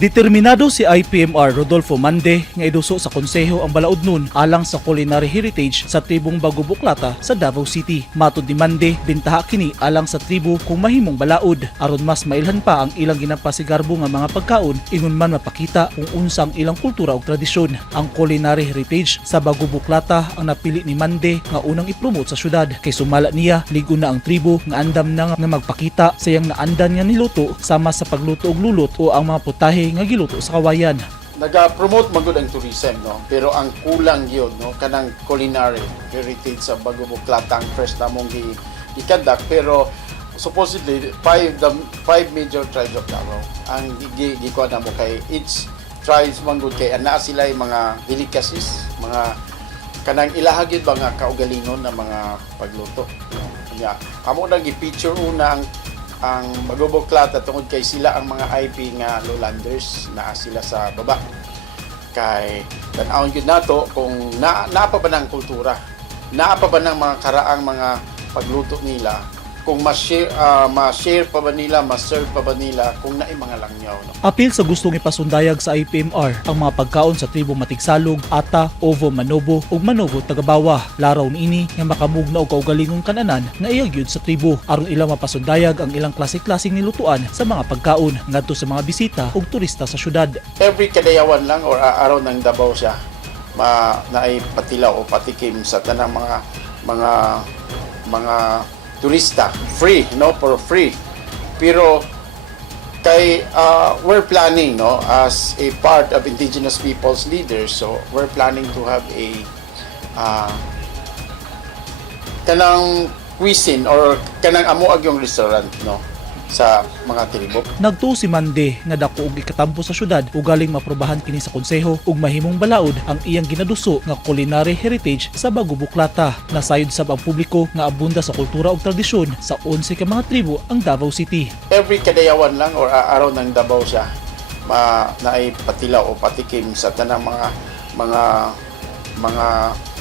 Determinado si IPMR Rodolfo Mande nga iduso sa konseho ang balaudnon alang sa Culinary Heritage sa tribong Bagobo-Klata sa Davao City. Matud ni Mande, bintaha kini alang sa tribu kung mahimong balaod aron mas mailhan pa ang ilang ginapasigarbo nga mga pagkaon ingon man mapakita kung unsang ilang kultura ug tradisyon. Ang Culinary Heritage sa Bagobo-Klata ang napili ni Mande nga unang ipromote sa syudad kay sumala niya ligon na ang tribu nga andam na nga magpakita sa iyang naandan nga niluto sama sa pagluto og lulot o ang mga putahe nga giluto sa kawayan. Naga-promote magud ang tourism, no, pero ang kulang yun, no, kanang culinary heritage sa Bagobo-Klata ang first namong gikandak, pero supposedly five major tribes of Davao ang gikuha namo kay each tribes manggod kay ana sila mga delicacies, mga kanang ilahagid ba nga kaugalingon na mga pagluto, no? Kanya amo nang gi-feature una ang Bagobo-Klata tungod kay sila ang mga IP nga lowlanders na sila sa baba. Kay tan-awon gyud nato kung naa pa ba ng kultura, naa pa ba ng mga karaang mga pagluto nila, kung ma-share pa ba nila, ma-serve pa ba nila kung naay mga langyaw, no? Apil sa gustong ipasundayag sa IPMR ang mga pagkaon sa tribong Matigsalog, Ata, Ovo, Manobo ug Manobo Tagabawa. Laraw niini nga makamugna og kaugalingong kan-anan nga iyagyud sa tribu aron ilang mapasundayag ang ilang klase-klaseng nilutuan sa mga pagkaon ngadto sa mga bisita ug turista sa syudad. Every kadayawan lang or aron ng Davao siya naay patilaw o patikim sa tanang mga turista, free, no, for free. Pero kay we're planning, no, as a part of Indigenous people's leaders, so we're planning to have a kanang cuisine or kanang amuag yung restaurant, no, sa mga tribo. Nagtuo si Mande nga dako og ikatampo sa syudad ug galing maprobahan kini sa konseho ug mahimong balaod ang iyang ginaduso nga Culinary Heritage sa Bagobo-Klata. Nasayod sab ang publiko nga abunda sa kultura ug tradisyon sa 11 ka mga tribo ang Davao City. Every kadayawan lang or aron ng Davao siya naay patilaw o patikim sa tanang mga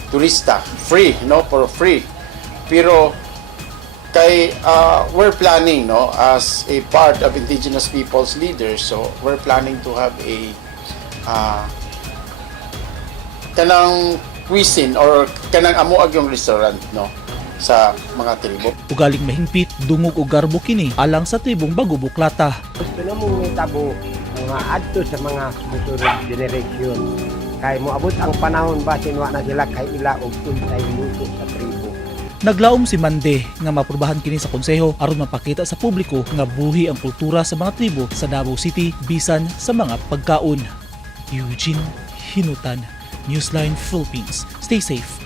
turista, free, no, for free. Pero kay we're planning, no, as a part of Indigenous people's leaders, so we're planning to have a kanang cuisine or kanang amuag yung restaurant, no, sa mga tribo. Ugaling mahingpit, dungog og garbo kini alang sa tribong Bagobo-Klata. Gusto na mong itabo mga adto sa mga susunod generation kay moabot ang panahon ba sinwa na sila kay ila og unsay luto sa tribo. Naglaom si Mande nga maprobahan kini sa konseho aron mapakita sa publiko nga buhi ang kultura sa mga tribo sa Davao City bisan sa mga pagkaon. Eugene Hinutan, Newsline Philippines. Stay safe.